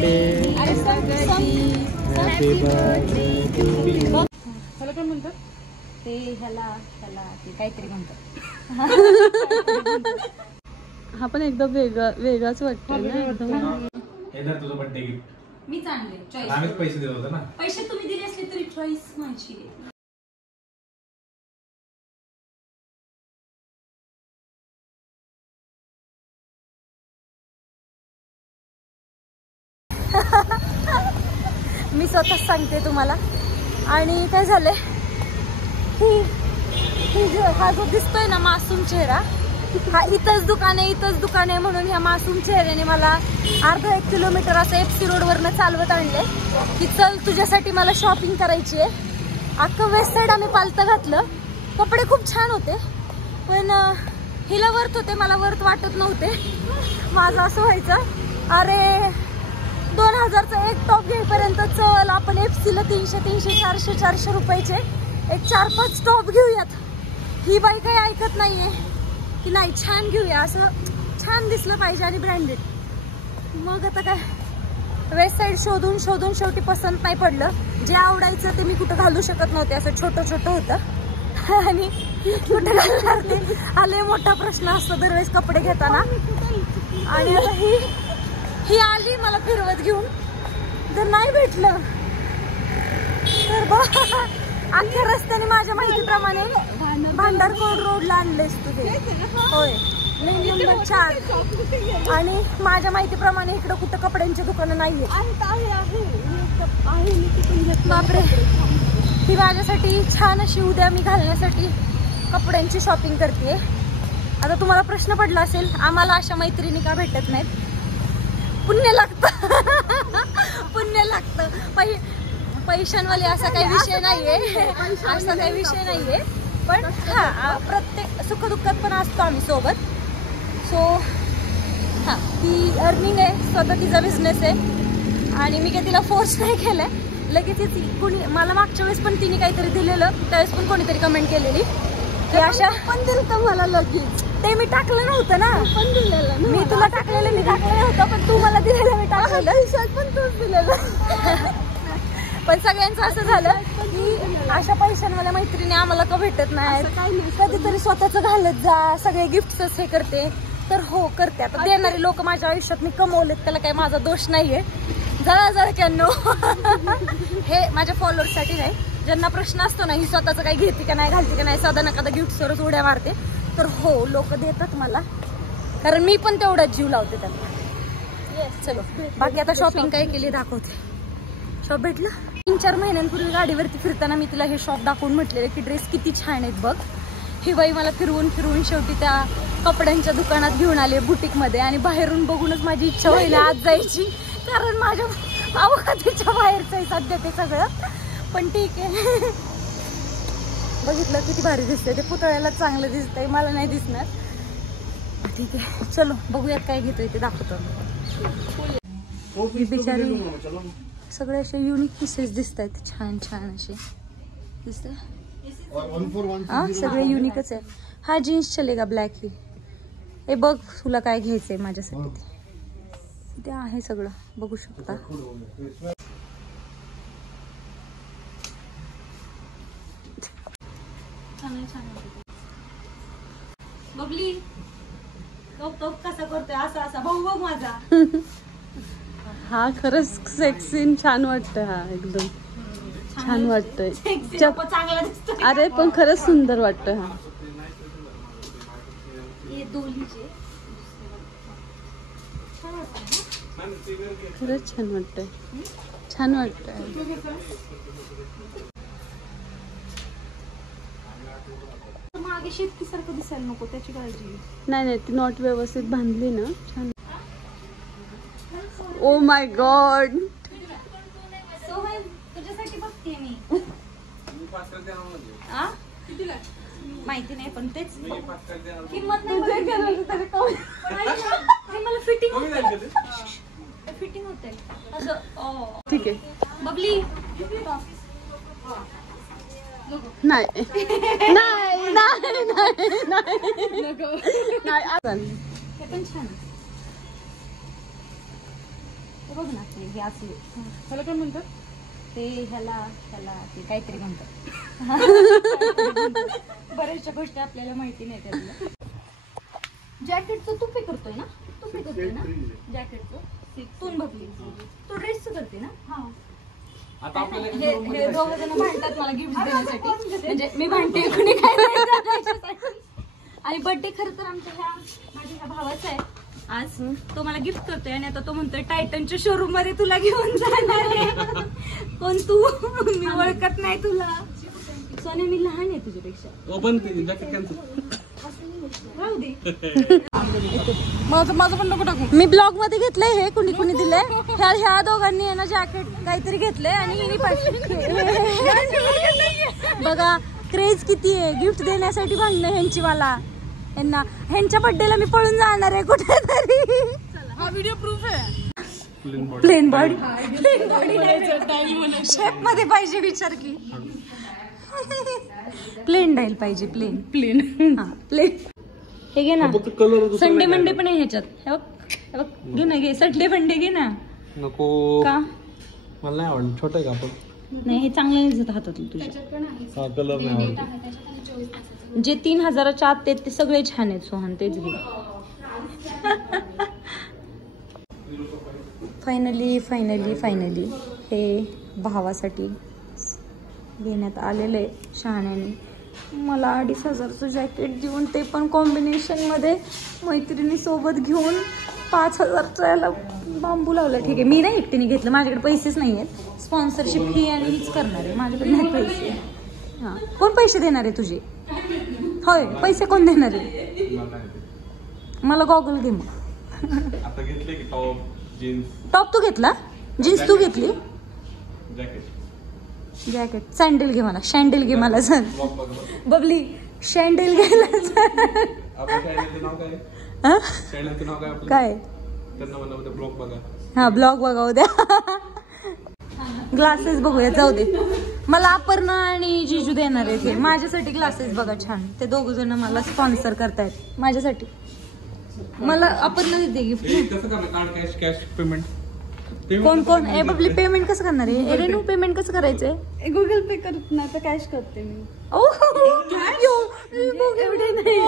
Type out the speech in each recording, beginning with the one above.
Birthday happy birthday to you. ह्याला काय म्हणतात ते ह्याला ते काहीतरी म्हणतात. हा पण एकदम वेगळाच वाटतो ना एकदम. हे धर तुझं बर्थडे गिफ्ट. मी चांगले चॉईस. आम्हीच पैसे देत होतो ना. पैसे तुम्ही दिले असले तरी चॉईस माझी. मी स्वतःच सांगते तुम्हाला. आणि काय झालंय, हा जो दिसतोय ना मासूम चेहरा, हा इथंच दुकान आहे म्हणून ह्या मासूम चेहऱ्याने मला अर्धा 1 किलोमीटर असं FC रोडवरनं चालवत आणले की चल तुझ्यासाठी मला शॉपिंग करायची आहे. अख्खं वेस्ट साईड आम्ही पालतं घातलं. कपडे खूप छान होते पण हिला वर्थ होते, मला वर्थ वाटत नव्हते. माझं असं व्हायचं अरे 2000चा एक टॉप घेईपर्यंत चल आपण FCला 300 400 रुपयाचे एक 4-5 टॉप घेऊयात. ही बाई काही ऐकत नाहीये की नाही छान घेऊया, असं छान दिसलं पाहिजे आणि ब्रँडेड. मग आता काय वेस्ट साईड शोधून शेवटी पसंत नाही पडलं. जे आवडायचं ते मी कुठं घालू शकत नव्हते, असं छोटं होतं आणि कुठे घालणार ते आले मोठा प्रश्न असतो दरवेळेस कपडे घेताना. आणि आता ही आली मला फिरवत घेऊन, जर नाही भेटलं तर अख्ख्या रस्त्याने माझ्या माहितीप्रमाणे भांडारकोड रोडला आणलेस तुझे. होय लिंक नंबर 4. आणि माझ्या माहितीप्रमाणे इकडं कुठं कपड्यांची दुकानं नाहीये. बापरे, ती माझ्यासाठी छान अशी उद्या मी घालण्यासाठी कपड्यांची शॉपिंग करते. आता तुम्हाला प्रश्न पडला असेल आम्हाला अशा मैत्रिणी का भेटत नाहीत. पुण्य लागतं पैशांवाले असा काही विषय नाहीये, पण हा प्रत्येक सुखदुःखात पण असतो आम्ही सोबत. सो हा ती अर्निंग आहे, स्वतः तिचा बिझनेस आहे आणि मी काही तिला फोर्स नाही केलंय. लगेच कोणी मला मागच्या वेळेस पण तिने काहीतरी दिलेलं, त्यावेळेस पण कोणीतरी कमेंट केलेली की अशा पण दिलं तर मला लगेच. ते मी टाकलं नव्हतं ना, पण दिलेलं मी तुला टाकलेलं, मी टाकलेलं होतं पण तू मला दिलेलं मी टाकलेलं पण तूच दिलेलं. पण सगळ्यांचं असं झालं की अशा पैशांवाल्या मैत्रिणी आम्हाला का भेटत नाही, कधीतरी स्वतःच घालत जा, सगळे गिफ्टच हे करते. तर हो करते. आता देणारे लोक माझ्या आयुष्यात मी कमवलेत, त्याला काही माझा दोष नाहीये. जरा हे माझ्या फॉलोअर्ससाठी नाही, ज्यांना प्रश्न असतो ना ही स्वतःच काही घेते का नाही घालते का नाही, साधा नका गिफ्टवरच उड्या मारते. तर हो लोक देतात मला, कारण मी पण तेवढाच जीव लावते त्यांना. चलो बाकी आता शॉपिंग काय केली दाखवते. शॉप भेटलं 3-4 महिन्यांपूर्वी गाडीवरती फिरताना मी तिला हे शॉप दाखवून म्हटलेलं की ड्रेस किती छान आहेत बघ. ही बाई मला फिरवून शेवटी त्या कपड्यांच्या दुकानात घेऊन आले बुटीकमध्ये. आणि बाहेरून बघूनच माझी इच्छा होईल आज जायची, कारण माझ्या अवकाशाच्या बाहेरचं आहे सध्या ते सगळं. पण ठीक आहे, बघितलं किती भारी दिसतंय. ते पुतळ्याला चांगलं दिसतंय, मला नाही दिसणार. ठीक आहे चलो बघूयात काय घेतोय ते दाखवतो. बिचारी सगळे असे युनिक पीसेस दिसत आहेत, छान असे दिसतंय. हा सगळे युनिकच आहे. हा जीन्स चलेगा ब्लॅक ही. हे बघ तुला काय घ्यायचंय माझ्यासाठी ते आहे सगळं बघू शकता. बबली तो कसा करतोय असा भाऊ बघ माझा. हा खरंच सेक्सी छान वाटतं. हा एकदम छान वाटतंय. अरे पण खरंच सुंदर वाटतं. हा खरंच छान वाटतंय. मागे शेतीसारखं दिसायला नको, त्याची काळजी नाही ती नॉट व्यवस्थित बांधली ना छान. ओ माय गॉड, तुझ्यासाठी बघते मी. माहिती नाही पण तेच किंमत नाही मला फिटिंग होते असं. ठीक आहे बबली नाही हे पण छान. बघ ना हे असले त्याला काय म्हणतात? ते ह्याला ते काहीतरी म्हणतात. बऱ्याचशा गोष्टी आपल्याला माहिती नाही त्यातल्या. जॅकेटचं तू पे करतोय ना जॅकेटचं तू बघली तू ड्रेसचं करते ना. हा आता आपल्याला हे दोघं जण भांडतात मला गिफ्ट देण्यासाठी. म्हणजे मी भांडते कुणी काय त्याच्यासाठी. आणि बर्थडे खरं तर आमच्या माझ्या ह्या भावाचा आहे आज. तो मला गिफ्ट करतोय आणि आता तो म्हणतोय टायटनच्या शोरूम मध्ये तुला घेऊन जाणार आहे. कोण तू? मी ओळखत नाही तुला. सोने मी लहान आहे तुझ्यापेक्षा. ओपन जॅकेट कॅन्सल राहू दे. माझं पण नको टाकू. मी ब्लॉग मध्ये घेतलंय हे कुणी कुणी दिलंय. ह्या दोघांनी आहे ना जॅकेट काहीतरी घेतलंय आणि हिने बघा क्रेज किती आहे गिफ्ट देण्यासाठी भांडणं ह्यांची मला. ह्यांच्या बर्थडेला मी पळून जाणार आहे कुठेतरी. हा व्हिडिओ प्रूफ आहे. प्लेन बॉडी शेप मध्ये पाहिजे विचार की. प्लेन डाईल पाहिजे प्लेन. हा प्लेन. हे घे ना संडे मंडे पण आहे ह्याच्यात. हे बघ घे ना घे संडे मंडे घे ना. नको का मला नाही आवडलं. छोटं आहे का आपण? नाही हे चांगलं नाही दिसत हातातलं तुझ्या. हा कलर नाही आवडला. जे 3000च्या आत ते सगळे छान आहेत सोहन तेच घे. फायनली हे भावासाठी घेण्यात आलेलं आहे शहाण्याने. मला 2500चं जॅकेट देऊन ते पण कॉम्बिनेशन मध्ये मैत्रिणी सोबत घेऊन 5000चा याला बांबू लावला. ठीक आहे मी नाही एकटीने घेतलं माझ्याकडे पैसेच नाही आहेत. स्पॉन्सरशिप ही आणि हीच करणार आहे माझ्याकडे नाही पैसे. हां कोण पैसे देणार आहे तुझे? होय पैसे कोण देणार आहे? मला गॉगल घे मग. आता घेतले की टॉप जीन्स टॉप तू घेतला जीन्स तू घेतली जॅकेट सँडल घे मला. शँडल घे मला सर बबली शँडल घ्यायला आपल्या चॅनलचं नाव काय? हा चॅनलचं नाव काय आपलं? काय त्यांना म्हणा उद्या ब्लॉग बघा. हा ब्लॉग बघा उद्या. ग्लासेस बघूया जाऊ दे. मला अपर्णा आणि जिजू देणार आहे ते माझ्यासाठी ग्लासेस बघा छान. ते दोघ जण मला स्पॉन्सर करतायत माझ्यासाठी. मला अपर्णा देते गिफ्ट. कसं करणार? कार्ड कॅश पेमेंट कोण ए बबली पेमेंट कसं करणार आहे? रेनू पेमेंट कसं करायचंय? गुगल पे करत नाही तर कॅश करते मी. एवढे नाही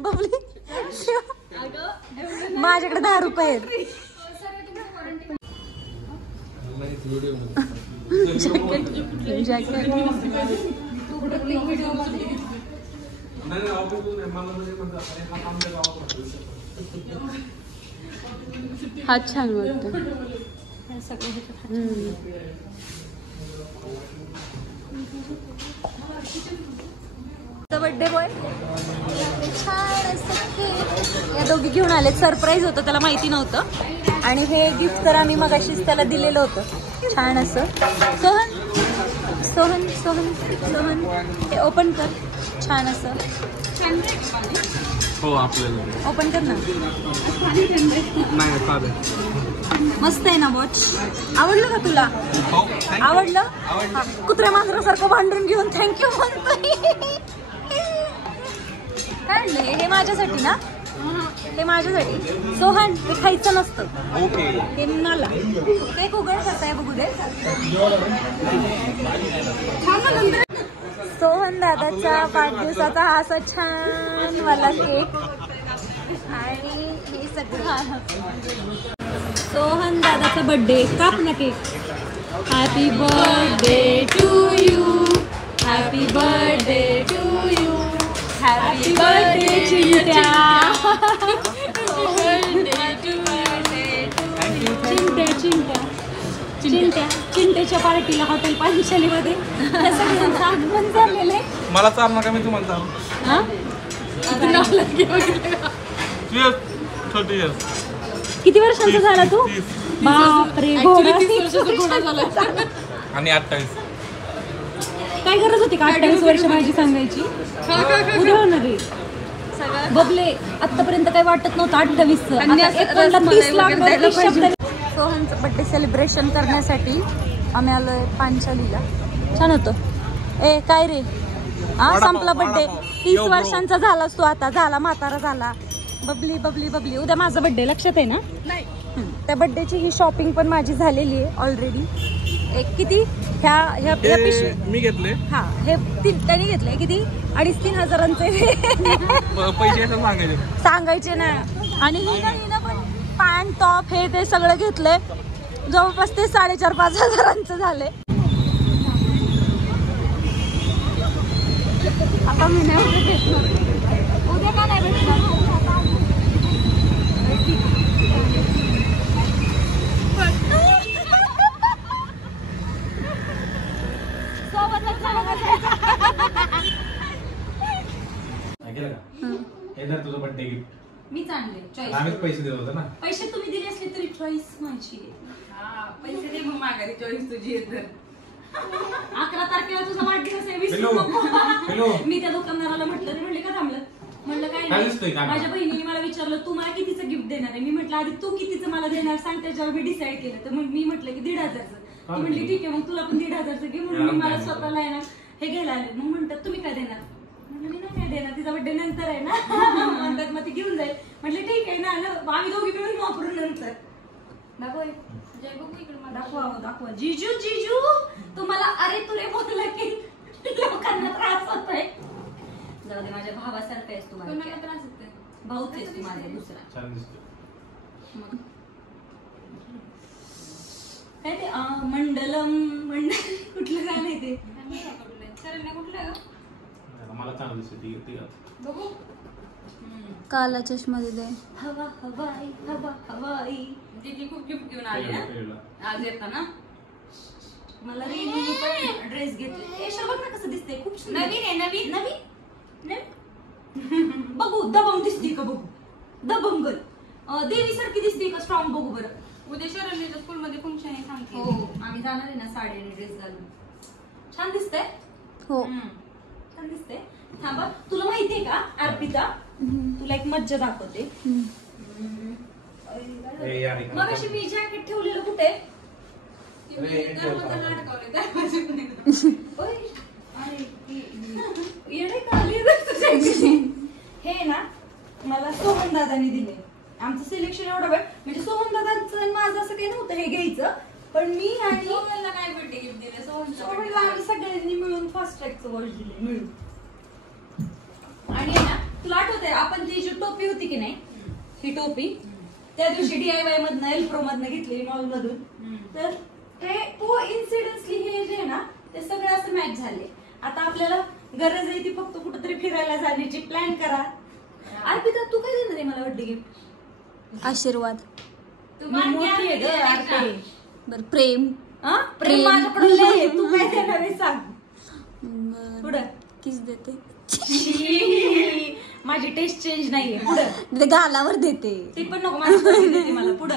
बबली माझ्याकडे 10 रुपये आहेत. जॅकेट हा छान वाटतं. बर्थडे बॉय छान असं या दोघी घेऊन आले. सरप्राईज होतं त्याला माहिती नव्हतं. आणि हे गिफ्ट तर आम्ही मगाशीच त्याला दिलेलं होतं छान असं. सोहन हे ओपन कर छान असं. हो आपल्याला ओपन कर ना. नाही साधं मस्त आहे ना वॉच. आवडलं का तुला? आवडलं. कुत्र्या मांजरासारखं भांडून घेऊन थँक्यू म्हणतोय. काय हे माझ्यासाठी ना? हे माझ्यासाठी. सोहन ते खायचं नसतं. ओके ते मला ते उघड करताय बघू दे. सोहन दादाचा वाढदिवसाचा हा असा छान वाला केक आणि हे सगळं. सोहन दादाचा बर्थडे काप ना cake. Happy birthday to you. Happy birthday to you. Happy birthday Chintya. चिंट्याच्या पार्टीला हॉटेल पांचालीमध्ये सगळ्यांचं आगमन झालेलं आहे. मला चालणार का? मी तुम्हाला चालू. किती वर्षांचा झाला तू? बापरे घोडा झाला. आणि 28. काय गरज होती का 28 वर्ष माझी सांगायची? उद्या होणार आहे. बबले आतापर्यंत काही वाटत नव्हतं 28चं. सोहनचं बर्थडे सेलिब्रेशन करण्यासाठी आम्ही आलोय पांचालीला. छान होतं. ए काय रे हा संपला बर्थडे. 30 वर्षांचा झालास तू आता. झाला म्हातारा झाला. बबली बबली बबली. उद्या माझा बर्थडे लक्षात आहे ना? नाही. त्या बर्थडेची ही शॉपिंग पण माझी झालेली आहे ऑलरेडी. एक किती ह्या पिशवी मी घेतले हा हे त्यांनी घेतलंय किती 2,5-3 हजारांचे पैसे असं सांगायचे. सांगायचे ना. आणि हिनं पण पॅन्ट टॉप हे ते सगळं घेतलंय. जवळपास ते 4,5-5 हजारांचं झाले. आता मी नाही उद्या भेटणार. उद्या का नाही भेटणार? तुझं बर्थडे गिफ्ट मी चांगले चॉईस. आम्हीच पैसे देत होतो ना. पैसे तुम्ही दिले असले तरी चॉईस माझी. पैसे दे मग माघारी चॉईस तुझी. 11 तारखेला तुझा वाढदिवस आहे. हॅलो. हॅलो. मी त्या दुकानदाराला म्हटलं ते म्हणले का थांबलं. म्हणलं काय काय दिसतंय नाही. का? माझ्या बहिणीने मला विचारलं तू मला कितीचं गिफ्ट देणार आहे. मी म्हटलं आधी तू कितीचं मला देणार सांग त्याच्यावर मी डिसाईड केलं. तर मग मी म्हटलं की 1,500चं. ती म्हणली ठीक आहे मग तुला पण 1,500चं घे. म्हणून मी मला स्वतःला आहे ना हे घ्यायला आले. मग म्हणतात तुम्ही काय देणार. मी नाही काय देणार तिचा बर्थडे नंतर आहे ना. म्हणतात मग ती घेऊन जाईल. म्हटलं ठीक आहे ना आम्ही दोघी मिळून वापरू नंतर. दाखवा. जिजू जिजू तुम्हाला अरे तुरे बोललं की लोकांना त्रास होतोय. जाऊ दे माझ्या भावासारखं आहेस तू. कोणाला त्रास होतोय? भाऊच आहेस तू माझा दुसरा. छान दिसतो. काय ते मंडल कुठलं गाणं आहे ते. कुठलं मला चांगलं दिसते. बघू. काला चष्मा दिलाय. हवा हवाई हवा हवाई. तिची खूप गिफ्ट घेऊन आली ना आज येताना. मला रेनीने पण ड्रेस घेतले. एशा बघ ना कसं दिसतंय. खूप सुंदर. नवीन आहे नवीन. बघू दबंग दिसते का बघू. दबंग देवी सारखी दिसते का स्ट्रॉंग बघू बरं. उद्या शरणीच्या स्कूल मध्ये फंक्शन आहे सांगते. हो आम्ही जाणार आहे ना साडी आणि ड्रेस घालून. छान दिसतंय. हो छान दिसतंय. थांबा तुला माहितीये का अर्पिता तुला एक मज्जा दाखवते. मग अशी मी जॅकेट ठेवलेलं कुठे. हे ना मला सोहन दादानी दिले. आमचं सिलेक्शन एवढं वेळ म्हणजे सोहन दादांचं माझं असं काही नव्हतं हे घ्यायचं. पण मी आणि सोहनला काय बर्थडे गिफ्ट दिलं. सोहनला आम्ही सगळ्यांनी मिळून फास्ट ट्रॅकचं वॉच दिले मिळून. आणि ना तुला आठवतंय आपण ती जी टोपी होती की नाही ही टोपी त्या दिवशी DIY मधनं एल्प्रो मधनं घेतली मॉल मधून. तर हे इन्सिडेंटली हे जे ना ते सगळे असं मॅच झाले. आता आपल्याला गरज आहे ती फक्त कुठेतरी फिरायला जाण्याची. प्लॅन करा. अर्पिता तू काय देणार आहे मला बर्थडे गिफ्ट. आशीर्वाद. तू मोठी आहे ग अर्पे. बर प्रेम. प्रेम माझ्याकडे लय आहे. तू काय देणार आहे सांग. पुढं किस देते. माझी टेस्ट चेंज नाहीये. पुढं ते गालावर देते. ती पण नको माझी देते मला. पुढं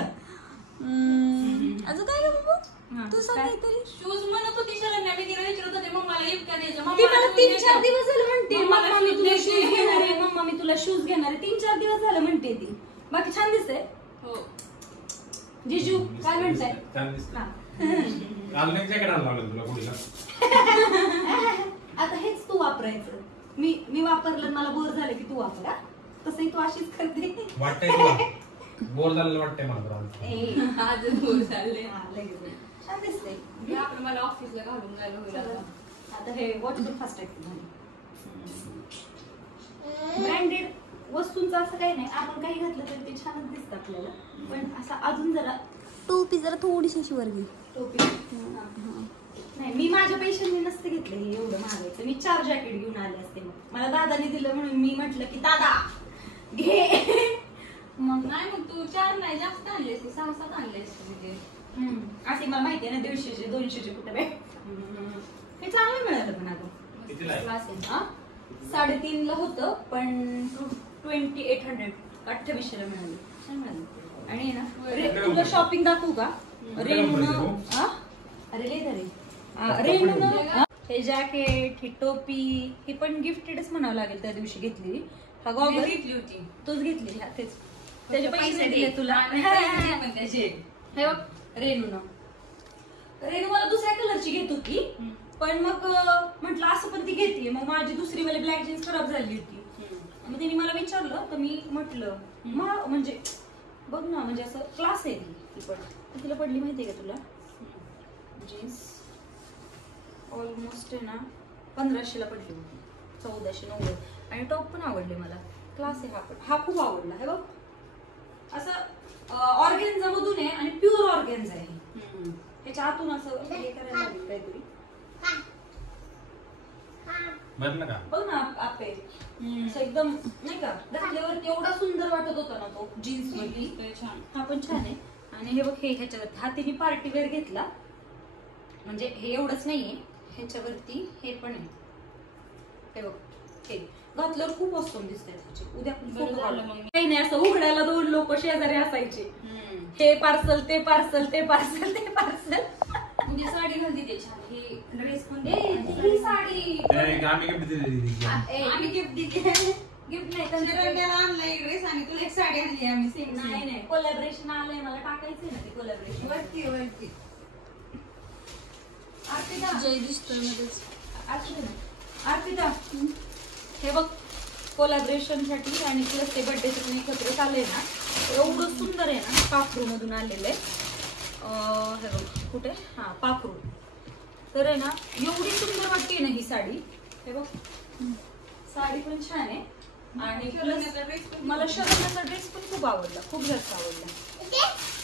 अजून काय रे बाबू तू सांग काय? काहीतरी. शूज म्हणत होती शरण्या. मी तिला विचारत होते मग मला गिफ्ट काय द्यायचं. ती मला 3-4 दिवस झालं म्हणते मम्मा मम्मा मी shoes तुला द्यायचे. शूज घेणार आहे. मम्मा मी तुला शूज घेणार आहे. 3-4 दिवस झालं म्हणते ती. बाकी छान दिसतंय. हो. जिजू काय म्हणताय. छान दिसतं. हा. काल नाही जॅकेट आणलं लागलं तुला कुठला. आता हेच तू वापरायचं. मी वापरलं मला बोर झालं की तू वापरा. तसंही तू अशीच करते. वाटतंय तुला बोर झालेलं वाटतंय मला. आज बोर झाले. छान दिसतंय. आपण मला ऑफिसला घालून जायला होईल आता. आता हे वॉटर फास्ट झाले. ब्रँडेड वस्तूंचं असं काही नाही. आपण काही घातलं तरी ते छानच दिसतं आपल्याला. पण असं अजून जरा टोपी जरा थोडीशी अशी वर घे. टोपी नाही मी माझ्या पैशांनी नसते घेतलं हे एवढं महागायचं. मी 4 जॅकेट घेऊन आले असते. मग मला दादाने दिलं म्हणून मी म्हटलं की दादा घे. मग नाही मग तू 4 नाही जास्त आणले असते. 6-7 आणले असते म्हणजे. असे मला माहिती आहे ना 150चे 200चे कुठे भेट. हे चांगलं मिळालं पण अगं. कितीला आहे? 3.5ला होतं पण 2800 2800ला मिळालं. छान मिळालं. आणि ना तुला शॉपिंग दाखवू का. रेणूनं अरे लय रे. रेणूनं हे जॅकेट ही टोपी ही पण गिफ्टेडच म्हणावं लागेल. त्या दिवशी घेतलेली. हा गॉगल घेतली होती. तूच घेतली. हा तेच त्याचे पैसे दिले तुला. पण त्याचे हे बघ रेणू मला दुसऱ्या कलरची घेत होती. पण मग म्हटलं असं पण ती घेतली. मग माझी दुसरी वाली ब्लॅक जीन्स खराब झाली होती. मग तिने मला विचारलं तर मी म्हटलं म्हणजे बघ ना, म्हणजे असं क्लास आहे ती पण तिला पडली माहितीये का तुला? जीन्स ऑलमोस्ट आहे ना 1500ला पडली होती, 1490. आणि टॉप पण आवडले मला, क्लास आहे हा पण. हा खूप आवडला. हे बघ असं ऑर्गेन्झा मधून आहे आणि प्युअर ऑर्गेन्झा आहे. ह्याच्या आतून असं हे करायला लागेल काहीतरी. बरं का बघ ना आपे असं एकदम नाही का, घातल्यावरती एवढा सुंदर वाटत होता ना तो जीन्स मध्ये. हा पण छान आहे. आणि हे बघ हे ह्याच्यावरती हा तिने पार्टी वेअर घेतला, म्हणजे हे एवढंच नाहीये, ह्याच्यावरती हे पण आहे. हे बघ हे घातल्यावर खूप ऑसम दिसतंय त्याचे. उद्या काही नाही, असं उघडायला 2 लोक शेजारी असायचे, हे पार्सल ते पार्सल ते पार्सल ते पार्सल. उद्या साडी घालते ते छान, हे ड्रेस पण ही साडी आम्ही गिफ्ट दिली. आम्ही गिफ्ट दिली. गिफ्ट नाही, शरण्याला आणलाय ड्रेस आणि तुला एक साडी आणली आम्ही सेम. नाही कोलॅबरेशन आलंय, मला टाकायचंय ना ते कोलॅबरेशन. वरती अर्पिता जय दिसतोय मध्येच. अर्पिता हे बघ कोलॅबरेशन साठी आणि प्लस ते बर्थडे साठी एकत्र चाललंय ना, एवढं सुंदर आहे ना. पाखरू मधून आलेलं आहे. हे बघ कुठे, हा पाखरू. तर आहे ना एवढी सुंदर वाटते ना ही साडी. हे बघ साडी पण छान आहे. आणि मला शरण्याचा ड्रेस पण खूप आवडला, खूप जास्त आवडला.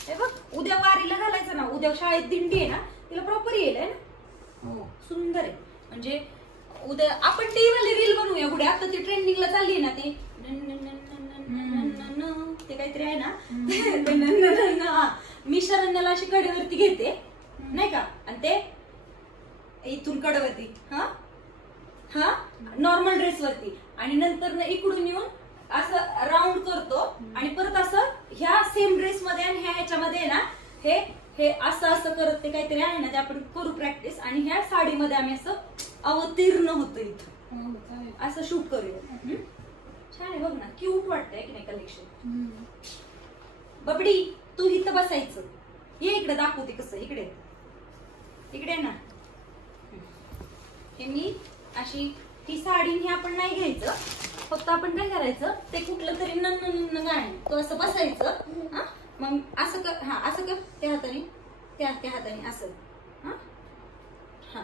हे बग उद्या वारीला घालायचं ना, उद्या शाळेत दिंडी आहे ना, तिला प्रॉपर येईल आहे ना. हो सुंदर आहे. म्हणजे उद्या आपण टी वाली रील बनवूया पुढे. आता ती ट्रेंडिंगला चालली ना ती ते काहीतरी आहे ना. मी शरण्याला अशी कडेवरती घेते नाही का, आणि ते इथून कडेवरती हा हा नॉर्मल ड्रेस वरती, आणि नंतर इकडून येऊन असं राऊंड करतो आणि परत असं ह्या सेम ड्रेस मध्ये आणि ह्याच्यामध्ये ना हे हे असं असं करत ते काहीतरी आहे ना, ते आपण करू प्रॅक्टिस. आणि ह्या साडीमध्ये आम्ही असं अवतीर्ण होतो इथं, असं शूट करूया. छान आहे बघ ना, क्यूट वाटतंय की नाही कलेक्शन. बबडी तू इथं बसायचं, ये इकडे दाखवते कसं. इकडे इकडे ना, हे मी अशी ती साडी ही आपण नाही घ्यायचं, फक्त आपण काय करायचं ते कुठलं तरी नन्न गाणं तो असं बसायचं. मग असं कर, हा असं कर, त्या हाताने त्या हाताने असं, हा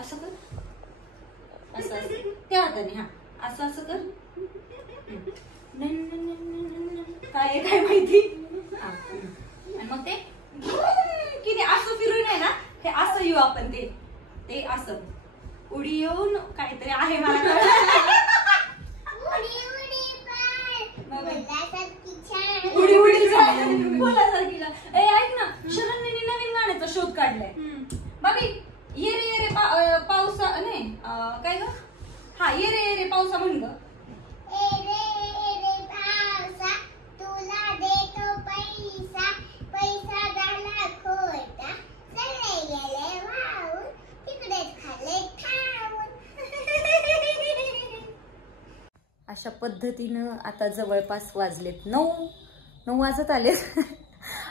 असं कर, असं त्या हाताने, हा असं असं कर. काय काय माहिती. आणि मग ते किती असं फिरून आहे ना, हे असं येऊ आपण ते असं उडी येऊन काहीतरी आहे मला उडी उडी बोलासारखी. ऐक ना, शरण्यने नवीन गाण्याचा शोध काढलाय. बाबी ये रे पावसा नाही काय ग, हा ये रे पावसा म्हण ग. अशा पद्धतीनं आता जवळपास वाजलेत 9 वाजत आलेत.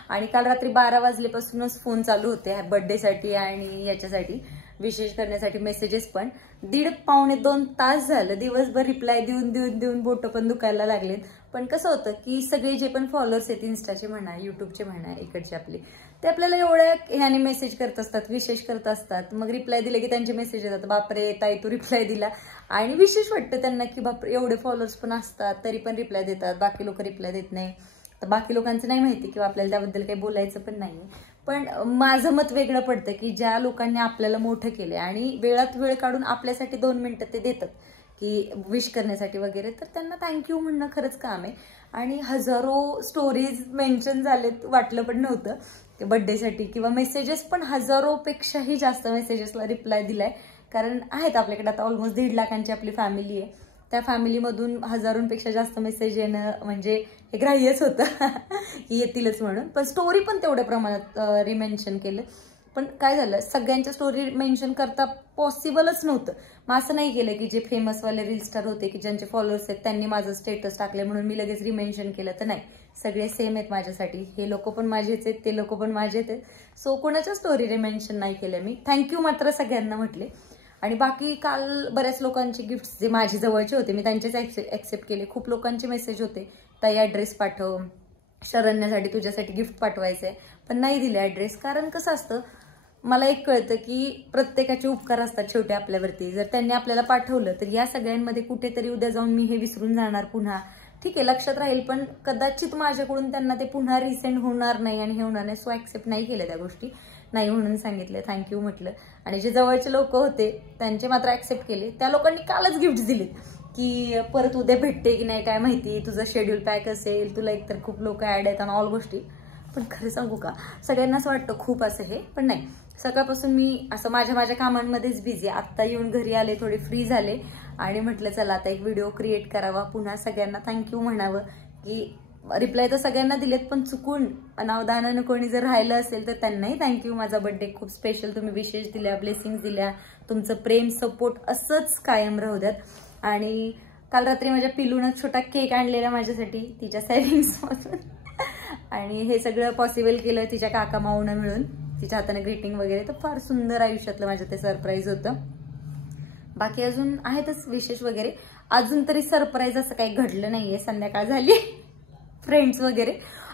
आणि काल रात्री 12 वाजल्यापासूनच फोन चालू होते बर्थडेसाठी आणि याच्यासाठी विशेष करण्यासाठी मेसेजेस पण. 1.5-2 तास झालं दिवसभर रिप्लाय देऊन बोटं पण दुखायला लागलेत. पण कसं होतं की सगळे जे पण फॉलोअर्स आहेत इन्स्टाचे म्हणा, युट्यूबचे म्हणा, इकडचे आपले, ते आपल्याला एवढ्या ह्याने मेसेज करत असतात, विशेष करत असतात. मग रिप्लाय दिले की त्यांचे मेसेज येतात, बापरे ताई तू रिप्लाय दिला. आणि विशेष वाटतं त्यांना की बापरे एवढे फॉलोअर्स पण असतात तरी पण रिप्लाय देतात, बाकी लोक रिप्लाय देत नाही. तर बाकी लोकांचं नाही माहिती किंवा आपल्याला त्याबद्दल काही बोलायचं पण नाही. पण माझं मत वेगळं पडतं की ज्या लोकांनी आपल्याला मोठं केलंय आणि वेळात वेळ काढून आपल्यासाठी 2 मिनिटं ते देतात की विश करण्यासाठी वगैरे, तर त्यांना थँक्यू म्हणणं खरंच काम आहे. आणि हजारो स्टोरीज मेन्शन झालेत, वाटलं पण नव्हतं की बर्थडेसाठी, किंवा मेसेजेस पण हजारोपेक्षाही जास्त मेसेजेसला रिप्लाय दिलाय. कारण आहेत आपल्याकडे आता ऑलमोस्ट 1.5 लाखांची आपली फॅमिली आहे. त्या फॅमिलीमधून हजारोंपेक्षा जास्त मेसेज येणं म्हणजे हे ग्राह्यच होतं की येतीलच म्हणून. पण स्टोरी पण तेवढ्या प्रमाणात रिमेन्शन केलं. पण काय झालं, सगळ्यांच्या स्टोरी मेन्शन करता पॉसिबलच नव्हतं. मग असं नाही केलं की जे फेमसवाले रील स्टार होते की ज्यांचे फॉलोअर्स आहेत त्यांनी माझं स्टेटस टाकले म्हणून मी लगेच रिमेन्शन केलं, तर नाही, सगळे सेम आहेत माझ्यासाठी. हे लोक पण माझेच आहेत, ते लोक पण माझेच आहेत. सो कोणाच्या स्टोरी रिमेन्शन नाही केलं मी. थँक्यू मात्र सगळ्यांना म्हटले. आणि बाकी काल बऱ्याच लोकांचे गिफ्ट्स जे माझे जवळचे होते मी त्यांचेच ॲक्सेप्ट केले. खूप लोकांचे मेसेज होते ताई ॲड्रेस पाठव, शरण्यासाठी तुझ्यासाठी गिफ्ट पाठवायचं आहे, पण नाही दिले ॲड्रेस. कारण कसं असतं, मला एक कळतं की प्रत्येकाचे उपकार असतात शेवटी आपल्यावरती. जर त्यांनी आपल्याला पाठवलं तर या सगळ्यांमध्ये कुठेतरी उद्या जाऊन मी हे विसरून जाणार पुन्हा. ठीक आहे, लक्षात राहील, पण कदाचित माझ्याकडून त्यांना ते पुन्हा रिसेंड होणार नाही आणि हे होणार नाही. सो ॲक्सेप्ट नाही केलं त्या गोष्टी, नाही म्हणून सांगितलं, थँक्यू म्हटलं. आणि जे जवळचे लोक होते त्यांचे मात्र ॲक्सेप्ट केले. त्या लोकांनी कालच गिफ्ट दिलेत की परत उद्या भेटते की नाही काय माहिती, तुझं शेड्यूल पॅक असेल, तुला एकतर खूप लोक ॲड आहेत आणि ऑल गोष्टी. पण खरं सांगू का, सगळ्यांनाच वाटतं खूप असं हे, पण नाही. सकाळपासून मी असं माझ्या कामांमध्येच बिझी. आत्ता येऊन घरी आले, थोडे फ्री झाले आणि म्हटलं चला आता एक व्हिडिओ क्रिएट करावा, पुन्हा सगळ्यांना थँक्यू म्हणावं. की रिप्लाय तर सगळ्यांना दिलेत, पण चुकून अनावधानानं कोणी जर राहिलं असेल तर त्यांनाही थँक्यू. माझा बर्थडे खूप स्पेशल, तुम्ही विशेष दिल्या, ब्लेसिंग्स दिल्या, तुमचं प्रेम सपोर्ट असंच कायम राहू द्यात. आणि काल रात्री माझ्या पिलूनं छोटा केक आणलेला माझ्यासाठी तिच्या सेव्हिंग्समधून, आणि हे सगळं पॉसिबल केलं तिच्या काका माऊनं मिळून, तिच्या हाताने ग्रीटिंग वगैरे. तर फार सुंदर आयुष्यातलं माझं ते सरप्राईज होतं. बाकी अजून आहेतच विशेष वगैरे, अजून तरी सरप्राईज असं काही घडलं नाहीये. संध्याकाळ झाली, फ्रेंड्स वगैरे,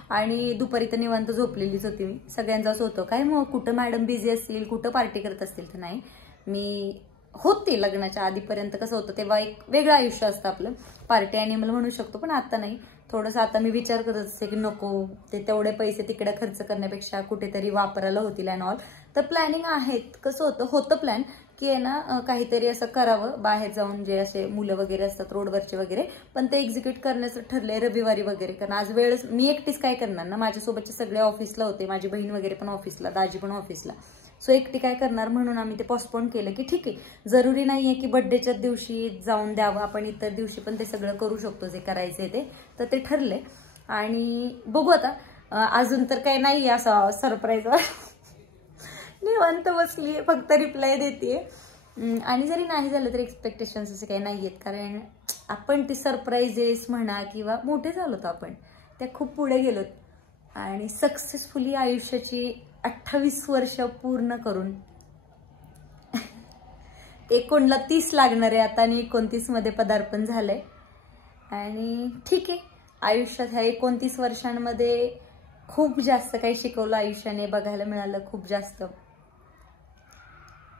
आणि दुपारी तर निवांत झोपलेलीच होती मी. सगळ्यांचं असं होतं काय मग कुठं मॅडम बिझी असतील, कुठं पार्टी करत असतील. तर नाही, मी होते लग्नाच्या आधीपर्यंत. कसं होतं तेव्हा एक वेगळं आयुष्य असतं आपलं, पार्टी ॲनिमल म्हणू शकतो. पण आता नाही, थोडंसं आता मी विचार करत असते की नको ते तेवढे पैसे तिकडे खर्च करण्यापेक्षा कुठेतरी वापरायला होतील अँड ऑल. तर प्लॅनिंग आहेत. कसं होतं प्लॅन की आहे ना काहीतरी असं करावं बाहेर जाऊन, जे असे मुलं वगैरे असतात रोडवरचे वगैरे, पण ते एक्झिक्यूट करण्याचं ठरलंय रविवारी वगैरे. कारण आज वेळच मी एकटीच काय करणार ना, माझ्यासोबतचे सगळे ऑफिसला होते, माझी बहीण वगैरे पण ऑफिसला, दाजी पण ऑफिसला. सो एकटी काय करणार, म्हणून आम्ही ते पोस्टपोन केलं की ठीक आहे, जरुरी नाहीये की बर्थडेच्याच दिवशी जाऊन द्यावं, आपण इतर दिवशी पण ते सगळं करू शकतो जे करायचंय ते. तर ते ठरले आणि बघू आता. अजून तर काही नाही असं सरप्राईज, निवांत बसलीये, फक्त रिप्लाय देते. आणि जरी नाही झालं तर एक्सपेक्टेशन्स असे काही नाही आहेत, कारण आपण ते सरप्राईजेस म्हणा किंवा मोठे झालोत आपण, त्या खूप पुढे गेलोत आणि सक्सेसफुली आयुष्याची 28 वर्ष पूर्ण करून 29 लागणार आहे आता, आणि 29 मध्ये पदार्पण झालंय. आणि ठीक आहे, आयुष्यात ह्या 29 वर्षांमध्ये खूप जास्त काही शिकवलं आयुष्याने, बघायला मिळालं खूप जास्त.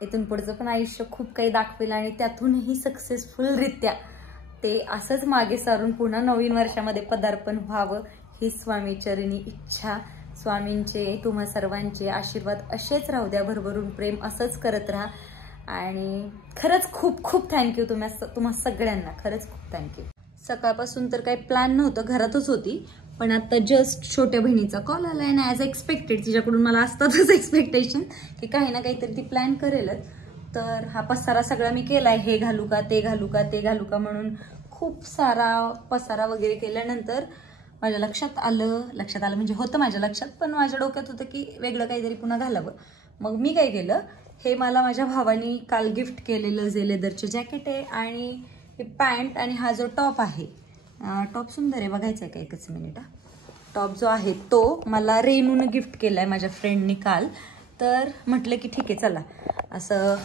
इथून पुढचं पण आयुष्य खूप काही दाखवेल आणि त्यातूनही सक्सेसफुलरित्या ते असंच मागे सारून पुन्हा नवीन वर्षामध्ये पदार्पण व्हावं ही स्वामी चरणी इच्छा. स्वामींचे तुम्हा सर्वांचे आशीर्वाद असेच राहू द्या, भरभरून प्रेम असंच करत राहा. आणि खरंच खूप खूप थँक्यू तुम्हा सगळ्यांना, खरंच खूप थँक्यू. सकाळपासून तर काही प्लॅन नव्हतं, घरातच होती, पण आता जस्ट छोट्या बहिणीचा कॉल आलाय आणि ॲज एक्सपेक्टेड तिच्याकडून मला असतातच एक्सपेक्टेशन की काही ना काहीतरी ती प्लॅन करेलच. तर हा पसारा सगळा मी केलाय, हे घालू का ते घालू का ते घालू का म्हणून खूप सारा पसारा वगैरे केल्यानंतर माझ्या लक्षात आलं म्हणजे होतं माझ्या लक्षात, पण माझ्या डोक्यात होतं की वेगळं काहीतरी पुन्हा घालावं. मग मी काय केलं, हे मला माझ्या भावानी काल गिफ्ट केलेलं जे लेदरचे जॅकेट आहे आणि हे पॅन्ट आणि हा जो टॉप आहे, टॉप सुंदर आहे, बघायचं आहे का एकच मिनिट. टॉप जो आहे तो मला रेनूनं गिफ्ट केला आहे माझ्या फ्रेंडनी काल. तर म्हटलं की ठीक आहे चला असं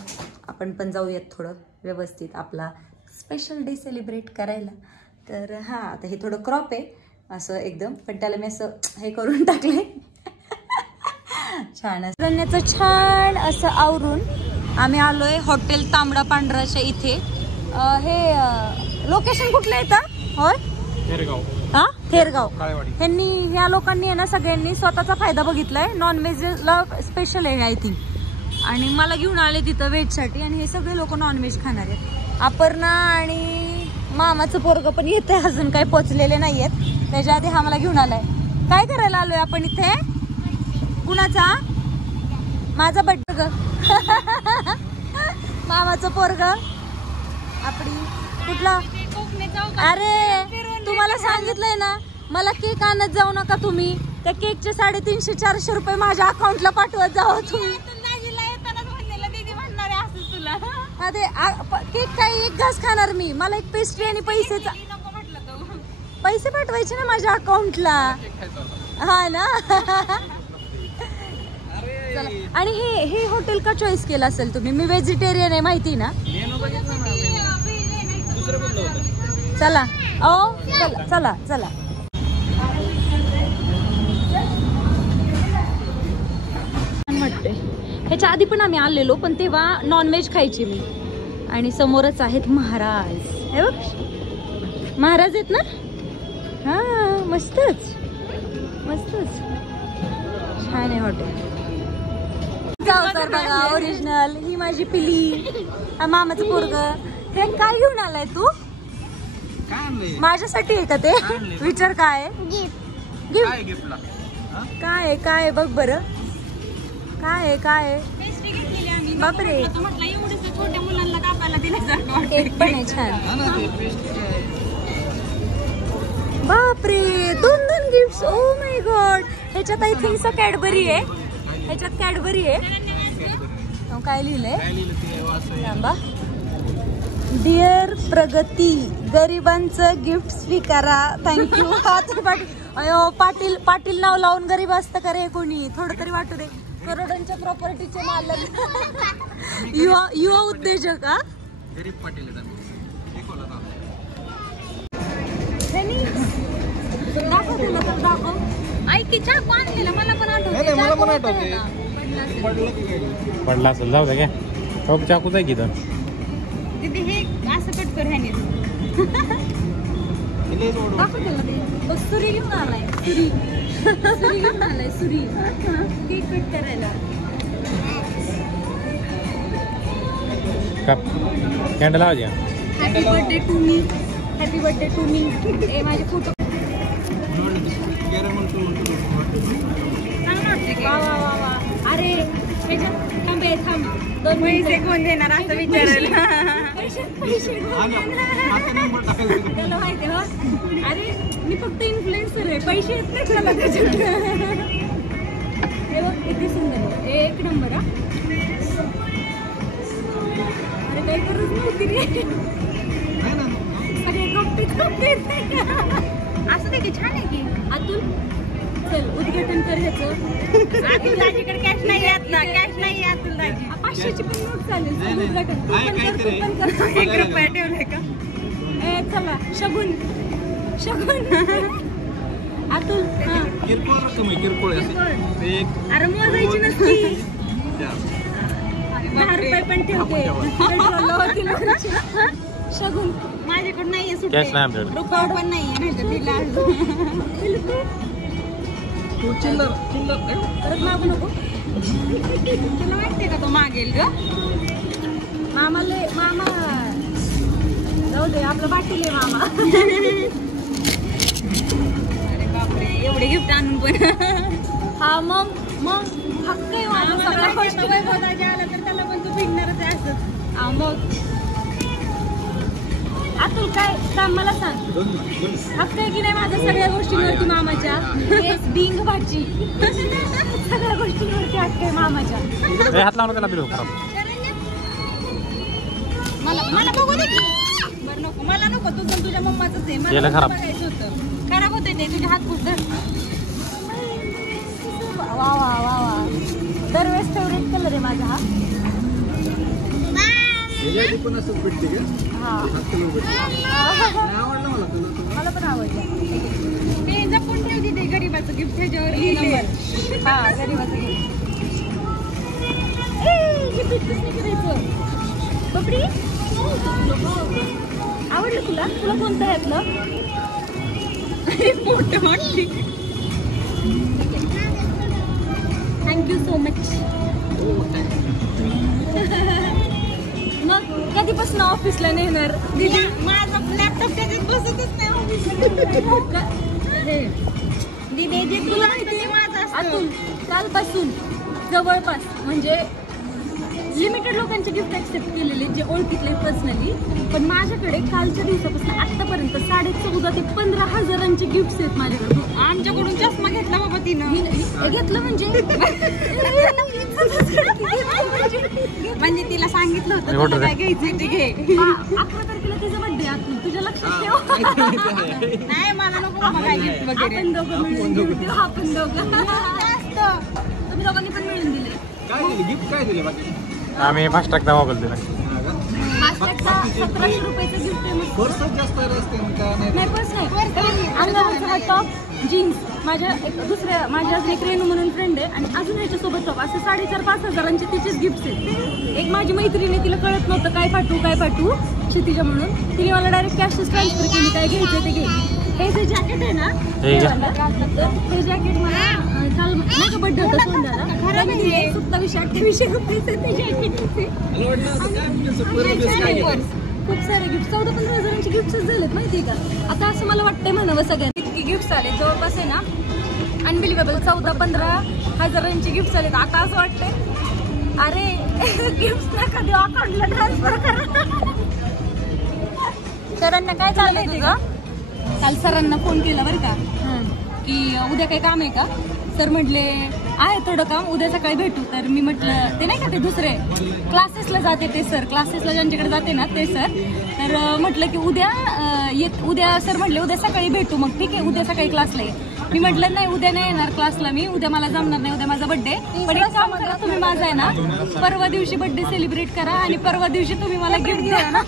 आपण पण जाऊयात थोडं व्यवस्थित आपला स्पेशल डे सेलिब्रेट करायला. तर हां, आता हे थोडं क्रॉप आहे असं एकदम, पण त्याला मी असं हे करून टाकलंय छान असं. रण्याचं छान असं आवरून आम्ही आलोय हॉटेल तांबडा पांढराच्या इथे. हे लोकेशन कुठलं येतं? होय थेरगाव. हा थेरगाव. काळेवाडी. ह्यांनी ह्या लोकांनी आहे ना सगळ्यांनी स्वतःचा फायदा बघितलाय. नॉनव्हेजला स्पेशल आहे आय थिंक, आणि मला घेऊन आले तिथं व्हेजसाठी. आणि हे सगळे लोक नॉनव्हेज खाणार आहेत. अपर्णा आणि मामाचं पोरग पण येते, अजून काही पोचलेले नाहीयेत. त्याच्या आधी हा मला घेऊन आलाय. काय करायला आलोय आपण इथे? कुणाचा? माझा बड्डे मामाचं पोरग आपली कुठला? अरे तुम्हाला सांगितलंय ना मला केक आणत जाऊ नका तुम्ही. त्या केकचे 350-400 रुपये माझ्या अकाउंटला पाठवत जावं तुम्ही. अरे केक काही एक घास खाणार मी, मला एक पेस्ट्री आणि पैसे पाठवायचे ना माझ्या अकाउंटला. हा ना. आणि हे हॉटेल का चॉईस केलं असेल तुम्ही? मी व्हेजिटेरियन आहे माहिती ना. चला ओ चला चला चला. ह्याच्या आधी पण आम्ही आलेलो, पण तेव्हा नॉनव्हेज खायची मी. आणि समोरच आहेत महाराज. हे बघ महाराज आहेत ना. हा मस्तच मस्तच छान आहे हॉटेल. जाऊ तर बघा ओरिजिनल. ही माझी पिली, हा मामाचं पोरग. हे काय घेऊन आलाय तू? माझ्यासाठी आहे का ते? विचार काय गिफ्ट काय आहे? काय बघ बरं काय आहे? काय आहे? बापरे छोट्या मुलांना कापायला दिलं. एक पण आहे छान. बापरे 2 गिफ्ट. Oh my God. ह्याच्यात आय थिंक कॅडबरी आहे. ह्याच्यात कॅडबरी आहे. काय लिहिलंय थांबा. डिअर प्रगती, गरिबांचं गिफ्ट स्वीकारा. थँक्यू. अयो पाटील पाटील नाव लावून गरीब असतं का रे कोणी? थोडं तरी वाटू दे. करोडांच्या प्रॉपर्टीचे मालक. युवा उद्योजक. हा गरीब पाटील दाखव तुला तर दाखव. ऐक की चहा आणलेला मला पण आठवते. पडला असेल. जाऊ दे काय चाकूच आहे की तर. तिथे हे असं कट कर ह्याने. दाखव त्याला ते. सुरी घेऊन आलाय. सुरी घेऊन आलाय. सुरी केक कट करायला. कॅन्डल लावायची. Happy birthday to me. Happy birthday to me. ए माझे फोटो. वा वा वा वा. अरे थांब थांब. 2 पैसे कोण देणार असं विचारायला. पैसे त्याला माहिती हो. अरे मी फक्त इन्फ्लुएन्सर आहे. पैसे येत नाही त्याला त्याच्यात. हे बघ किती सुंदर आहे. एक नंबर. हा अरे काही गरज नव्हती रे. अरे असं दे की छान आहे की. अतुल चल उद्घाटन कर ह्याचं. अतुल दाजीकडे कॅश नाही येत ना. कॅश नाही आहे अतुल दाजी. 500ची पण नोट चालेल. चल उद्घाटन तू पण कर. 1 रुपया ठेवलाय का? ए चला शगुन अतुल. किरकोळ अरे मोजायची नसती. 10 रुपये पण ठेवते. शगुन माझ्याकडे नाहीये सुट्टी. कॅश नाही आमच्याकडे. रुपया पण नाहीये. नाही तर तिला परत मागू नको. तुला माहितीये का तो मागेल ग. मामा जाऊ दे आपलं पाटील आहे मामा. अरे बापरे एवढे गिफ्ट आणून पण. हा मग हक्क आहे माझा सगळ्या गोष्टी. आला तर त्याला पण तू भिडणारच आहे असं. हा मग अतुल काय काम मला सांग. हक्क आहे की नाही माझ्या सगळ्या गोष्टींवरती मामाच्या. बिंग भाजी सगळ्या गोष्टींवरती हक्क आहे मामाच्या. हात लावून त्याला बिलो खराब. मला बघू दे की. बरं नको मला नको. तुझं तुझ्या मम्माच आहे. मला खराब बघायचं होतं. खराब होते ते तुझे हात खूप धर. वा वा वा वा. दरवेळेस फेवरेट कलर आहे माझा हा. मला पण आवडलं. ते जपून ठेव तिथे गरीबाचं गिफ्ट ह्याच्यावर लिहिलंय. हा गरीबाचं गिफ्ट. बबडी आवडलं तुला? तुला कोणतं आहे आपलं? मोठं वाटली. Thank you so much. मग कधीपासून ऑफिसला नेणार? दिदी माझा लॅपटॉप त्याच्यात बसतच नाही ऑफिसला. दिदी जे तुला माहिती माझं अतुल कालपासून जवळपास म्हणजे लिमिटेड लोकांचे गिफ्ट ऍक्सेप्ट केलेले जे ओळखीतले पर्सनली. पण माझ्याकडे कालच्या दिवसापासून आतापर्यंत 14,500 ते 15,000चे गिफ्ट आहेत माझ्याकडे. आमच्याकडून चष्मा घेतला बाबा तिनं. घेतलं म्हणजे म्हणजे तिला सांगितलं होतं तुला काय घ्यायचं ते घे. 11 तारखेला तिचा बर्थडे आहे. तुझ्या लक्षात ठेव. नाही मला नको बाबा काय गिफ्ट वगैरे. आपण दोघं मिळून देऊ. आपण दोघं तुम्ही दोघांनी पण मिळून दिले. गिफ्ट काय दिले बाकी? आम्ही फास्टॅगचा मोबाईल दिला. फास्टॅगचा 1700 रुपयाचं गिफ्ट आहे. पर्स जास्त असते नाही पर्स नाही. अंगावरचा हा टॉप जीन्स माझ्या अजून एक रेणू म्हणून फ्रेंड आहे आणि अजून ह्याच्यासोबत असे 4,500-5 हजारांचे तिचेच गिफ्ट आहेत. एक माझी मैत्रिणी, तिला कळत नव्हतं काय पाठवू क्षितिजा म्हणून, तिने मला डायरेक्ट कॅशच ट्रान्सफर केली, काय घ्यायचं ते घे. हे जे जॅकेट आहे ना हे जॅकेट मला काल नाही का बड्डे होता सोंद्याला, 2700-2800 रुपये ते जॅकेट. खूप सारे गिफ्ट 14-15 हजारांचे गिफ्ट्स झालेत माहिती आहे का. आता असं मला वाटतंय म्हणावं सगळ्यांनी इतकी गिफ्ट्स आले जवळपास आहे ना अनबिलिव्हेबल 14-15 हजारांचे गिफ्ट्स आलेत. आता असं वाटतंय अरे गिफ्ट नका देऊ, अकाउंटला ट्रान्सफर करा. सरांना काय चाललंय तुझं? काल सरांना फोन केला बरं का की उद्या काही काम आहे का. सर म्हटले आहे थोडं काम, उद्या सकाळी भेटू. तर मी म्हटलं ते नाही का ते दुसरे क्लासेसला जाते ते सर, क्लासेसला ज्यांच्याकडे जाते ना ते सर, तर म्हटलं की उद्या सर म्हटले उद्या सकाळी भेटू. मग ठीक आहे उद्या सकाळी क्लासला ये. मी म्हटलं नाही उद्या नाही येणार क्लासला, मी उद्या मला जमणार नाही, उद्या माझा बर्थडे. पण एक काम करा तुम्ही, माझा आहे ना परवा दिवशी बर्थडे सेलिब्रेट करा आणि परवा दिवशी तुम्ही मला गिफ्ट द्या ना.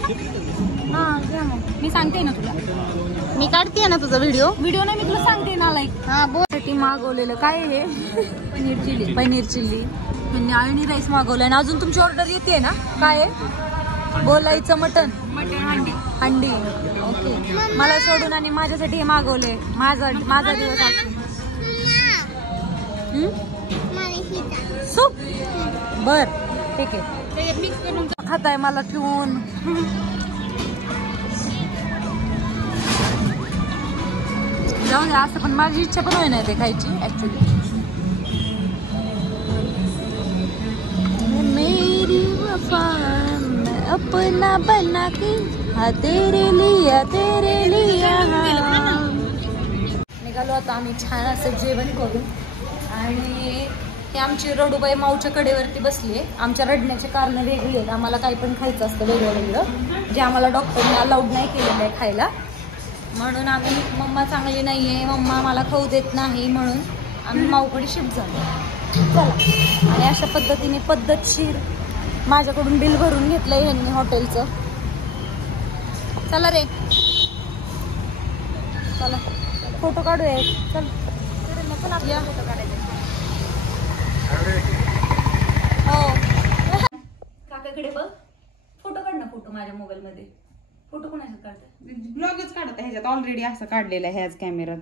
हां घ्या मग, मी सांगते ना तुला, मी काढते ना तुझा व्हिडिओ नाही मी तुला सांगते ना. लाईक साठी मागवलेलं काय आहे पनीर चिल्ली त्यांनी आळणी राईस मागवलं आणि अजून तुमची ऑर्डर येते ना. काय आहे बोलायचं मटन हंडी. ओके मला सोडून आणि माझ्यासाठी हे मागवले. माझा दिवस सूप बर ठीक आहे. खाताय मला ठेवून. जाऊन द्या असं, पण माझी इच्छा पण होई नाही ते खायची ऍक्च्युली. मेरी वफा अपना बना के हा तेरे लिया निघालो आता आम्ही छान असं जेवण करू. आणि हे आमची रडूबाई माऊच्या कडेवरती बसली आहे. आमच्या रडण्याचे कारण वेगळी आहेत. आम्हाला काही पण खायचं असतं वेगळं जे आम्हाला डॉक्टरने अलाउड नाही केलेलं आहे खायला. म्हणून आम्ही मम्मा चांगली नाही आहे, मम्मा मला खाऊ देत नाही, म्हणून आम्ही माऊकडे शिफ्ट झालो. चला आणि अशा पद्धतीने पद्धतशीर माझ्याकडून बिल भरून घेतलंय ह्यांनी हॉटेलचं. चला रे चला फोटो काढूया. चल पण आपल्या फोटो काढायचा. हो काकाकडे बघ फोटो काढ ना. फोटो माझ्या मोबाईलमध्ये फोटो कोणाच्यात काढतात? ब्लॉगच काढत ह्याच्यात ऑलरेडी असं काढलेलं आहे ह्याच कॅमेऱ्यात.